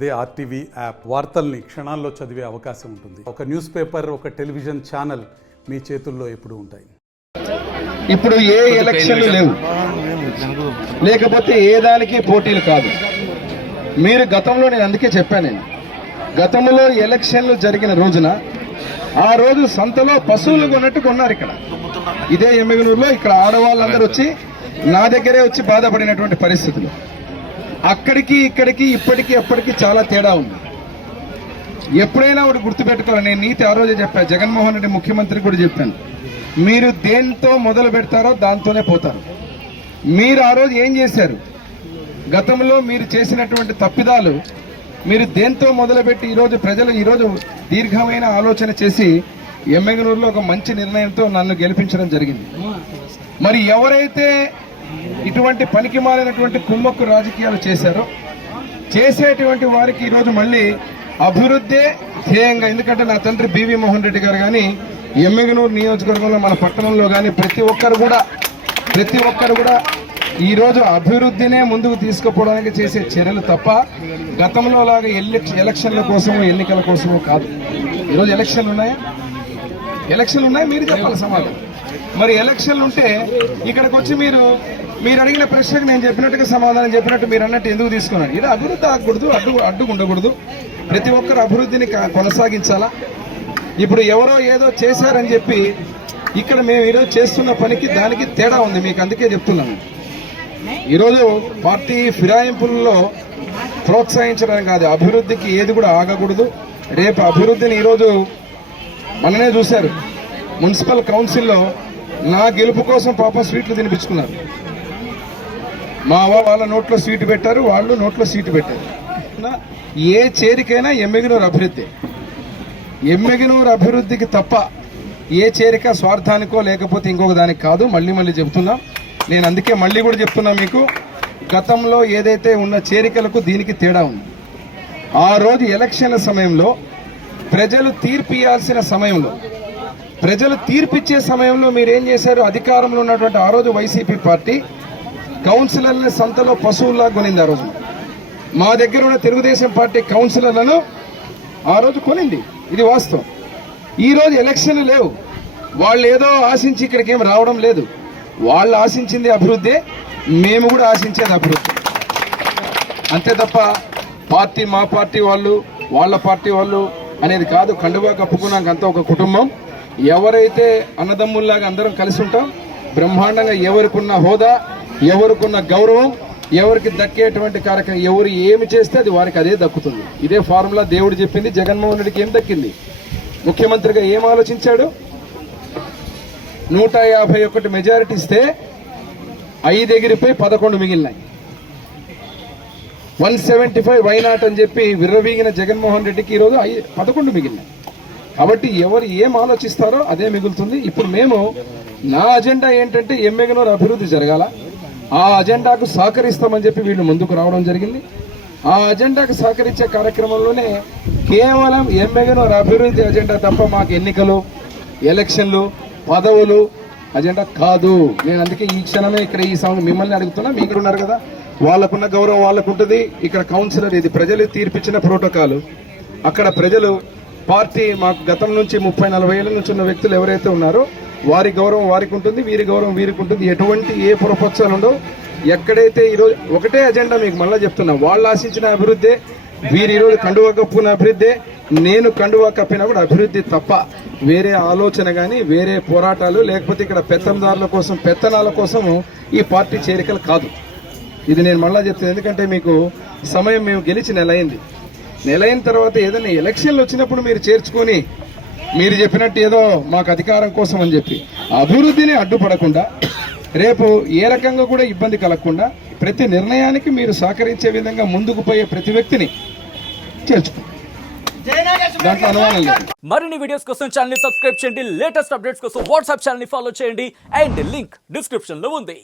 అదే RTV app వార్తల్ని క్షణాల్లో చదివే అవకాశం ఉంటుంది. ఒక న్యూస్ పేపర్, ఒక టెలివిజన్ ఛానల్ మీ చేతుల్లో ఎప్పుడూ ఉంటాయి. ఇప్పుడు ఏ ఎలక్షన్లు లేవు, లేకపోతే ఏ దానికి పోటీలు కాదు. మీరు గతంలో, నేను అందుకే చెప్పాను, నేను గతంలో ఎలక్షన్లు జరిగిన రోజున ఆ రోజు సంతలో పశువులు కొన్నట్టు కొన్నారు. ఇక్కడ ఇదే ఎమ్మిగనూరులో ఇక్కడ ఆడవాళ్ళందరూ వచ్చి నా దగ్గరే వచ్చి బాధపడినటువంటి పరిస్థితులు. అక్కడికి ఇక్కడికి ఇప్పటికీ అప్పటికి చాలా తేడా ఉంది. ఎప్పుడైనా ఒకటి గుర్తుపెట్టుకోవాలి, నేను నీతి ఆ రోజే చెప్పాను, జగన్మోహన్ రెడ్డి ముఖ్యమంత్రి కూడా చెప్పాను, మీరు దేంతో మొదలు పెడతారో దాంతోనే పోతారు. మీరు ఆ రోజు ఏం చేశారు, గతంలో మీరు చేసినటువంటి తప్పిదాలు మీరు దేంతో మొదలుపెట్టి ఈరోజు ప్రజలు ఈరోజు దీర్ఘమైన ఆలోచన చేసి ఎమ్మెగనూరులో ఒక మంచి నిర్ణయంతో నన్ను గెలిపించడం జరిగింది. మరి ఎవరైతే ఇటువంటి పనికి మాలినటువంటి కుమ్మక్కు రాజకీయాలు చేశారో, చేసేటువంటి వారికి ఈరోజు మళ్ళీ అభివృద్ధి ధ్యేయంగా, ఎందుకంటే నా తండ్రి బివి మోహన్ రెడ్డి గారు కానీ ఎమ్మెగనూరు నియోజకవర్గంలో మన పట్టణంలో కానీ ప్రతి ఒక్కరు కూడా ఈరోజు అభివృద్ధినే ముందుకు తీసుకుపోవడానికి చేసే చర్యలు తప్ప గతంలో లాగా ఎలక్షన్ల కోసమో ఎన్నికల కోసమో కాదు. ఈరోజు ఎలక్షన్లు ఉన్నాయి, మీరు చెప్పాలి సమాధానం. మరి ఎలక్షన్లు ఉంటే ఇక్కడికి వచ్చి మీరు అడిగిన ప్రశ్నకు నేను చెప్పినట్టుగా సమాధానం చెప్పినట్టు మీరు అన్నట్టు ఎందుకు తీసుకున్నాను? ఇది అభివృద్ధి ఆగకూడదు, అడ్డు ఉండకూడదు. ప్రతి ఒక్కరు అభివృద్ధిని కొనసాగించాలా. ఇప్పుడు ఎవరో ఏదో చేశారని చెప్పి ఇక్కడ మేము ఈరోజు చేస్తున్న పనికి దానికి తేడా ఉంది. మీకు అందుకే చెప్తున్నాను, ఈరోజు పార్టీ ఫిరాయింపుల్లో ప్రోత్సహించడం కాదు, అభివృద్ధికి ఏది కూడా ఆగకూడదు. రేపు అభివృద్ధిని ఈరోజు మననే చూశారు, మున్సిపల్ కౌన్సిల్లో నా గెలుపు కోసం పాపం స్వీట్లు తినిపించుకున్నారు. మా వాళ్ళ నోట్లో స్వీట్ పెట్టారు, వాళ్ళు నోట్లో సీటు పెట్టారు. ఏ చేరికైనా ఎమ్మెగనూరు అభివృద్ధికి తప్ప ఏ చేరిక స్వార్థానికో లేకపోతే ఇంకొక దానికి కాదు. మళ్ళీ చెప్తున్నా, నేను అందుకే మళ్ళీ కూడా చెప్తున్నా మీకు, గతంలో ఏదైతే ఉన్న చేరికలకు దీనికి తేడా ఉంది. ఆ రోజు ఎలక్షన్ల సమయంలో ప్రజలు తీర్పియాల్సిన సమయంలో, ప్రజలు తీర్పిచ్చే సమయంలో మీరేం చేశారు? అధికారంలో ఉన్నటువంటి ఆ రోజు వైసీపీ పార్టీ కౌన్సిలర్లని సంతలో పశువుల్లా కొనింది. ఆ రోజు మా దగ్గర ఉన్న తెలుగుదేశం పార్టీ కౌన్సిలర్లను ఆ రోజు కొనింది, ఇది వాస్తవం. ఈ రోజు ఎలక్షన్లు లేవు, వాళ్ళు ఏదో ఆశించి ఇక్కడికి ఏం రావడం లేదు. వాళ్ళు ఆశించింది అభివృద్ధి, మేము కూడా ఆశించేది అభివృద్ధి, అంతే తప్ప పార్టీ మా పార్టీ వాళ్ళు వాళ్ళ పార్టీ వాళ్ళు అనేది కాదు. కండువా కప్పుకున్నాకంతా ఒక కుటుంబం. ఎవరైతే అన్నదమ్ముల్లాగా అందరం కలిసి ఉంటాం, బ్రహ్మాండంగా ఎవరికున్న హోదా, ఎవరికున్న గౌరవం, ఎవరికి దక్కేటువంటి కార్యక్రమం, ఎవరు ఏమి చేస్తే అది వారికి అదే దక్కుతుంది. ఇదే ఫార్ములా దేవుడు చెప్పింది. జగన్మోహన్ రెడ్డికి ఏం దక్కింది? ముఖ్యమంత్రిగా ఏం ఆలోచించాడు? 151 మెజారిటీ ఇస్తే 5 ఎగిరిపోయి 11 మిగిలినాయి. 175 వైనాట్ అని చెప్పి విర్రవీగిన జగన్మోహన్ రెడ్డికి ఈరోజు 11 మిగిలినాయి. కాబట్టి ఎవరు ఏం ఆలోచిస్తారో అదే మిగులుతుంది. ఇప్పుడు మేము, నా అజెండా ఏంటంటే ఎమ్మెగనూరు అభివృద్ధి జరగాల, ఆ అజెండాకు సహకరిస్తామని చెప్పి వీళ్ళు ముందుకు రావడం జరిగింది. ఆ అజెండాకు సహకరించే కార్యక్రమంలోనే కేవలం ఎమ్మెగనూరు అభివృద్ధి అజెండా తప్ప మాకు ఎన్నికలు, ఎలక్షన్లు, పదవులు అజెండా కాదు. నేను అందుకే ఈ క్షణమే ఇక్కడ ఈ సమయం మిమ్మల్ని అడుగుతున్నా, మీకు ఉన్నారు కదా, వాళ్ళకున్న గౌరవం వాళ్ళకు ఉంటుంది. ఇక్కడ కౌన్సిలర్, ఇది ప్రజలు తీర్పిచ్చిన ప్రోటోకాల్. అక్కడ ప్రజలు పార్టీ, మాకు గతం నుంచి 30-40 ఏళ్ళ నుంచి ఉన్న వ్యక్తులు ఎవరైతే ఉన్నారో వారి గౌరవం వారికి ఉంటుంది, వీరి గౌరవం వీరికి ఉంటుంది. ఎటువంటి ఏ పొరపక్షాలు ఉండవు. ఎక్కడైతే ఈరోజు ఒకటే అజెండా, మీకు మళ్ళీ చెప్తున్నా, వాళ్ళు ఆశించిన అభివృద్ధి, వీరు ఈరోజు కండువా కప్పుకున్న అభివృద్ధి, నేను కండువా కప్పినా కూడా అభివృద్ధి తప్ప వేరే ఆలోచన కానీ వేరే పోరాటాలు, లేకపోతే ఇక్కడ పెత్తందారుల కోసం పెత్తనాల కోసం ఈ పార్టీ చేరికలు కాదు. ఇది నేను మళ్ళా చెప్తాను, ఎందుకంటే మీకు సమయం, మేము గెలిచి నెల అయిన తర్వాత ఏదైనా ఎలక్షన్లు వచ్చినప్పుడు మీరు చేర్చుకొని మీరు చెప్పినట్టు ఏదో మాకు అధికారం కోసం అని చెప్పి అభివృద్ధిని అడ్డుపడకుండా, రేపు ఏ రకంగా కూడా ఇబ్బంది కలగకుండా ప్రతి నిర్ణయానికి మీరు సహకరించే విధంగా ముందుకు పోయే ప్రతి వ్యక్తిని చేర్చుకో, దాంట్లో అనుమానం లేదు. మరిన్ని వీడియోస్ కోసం ఛానల్ ని సబ్స్క్రైబ్ చేయండి, లేటెస్ట్ అప్డేట్స్ కోసం వాట్సాప్ ఛానల్ ని ఫాలో చేయండి, అండ్ లింక్ డిస్క్రిప్షన్ లో ఉంది.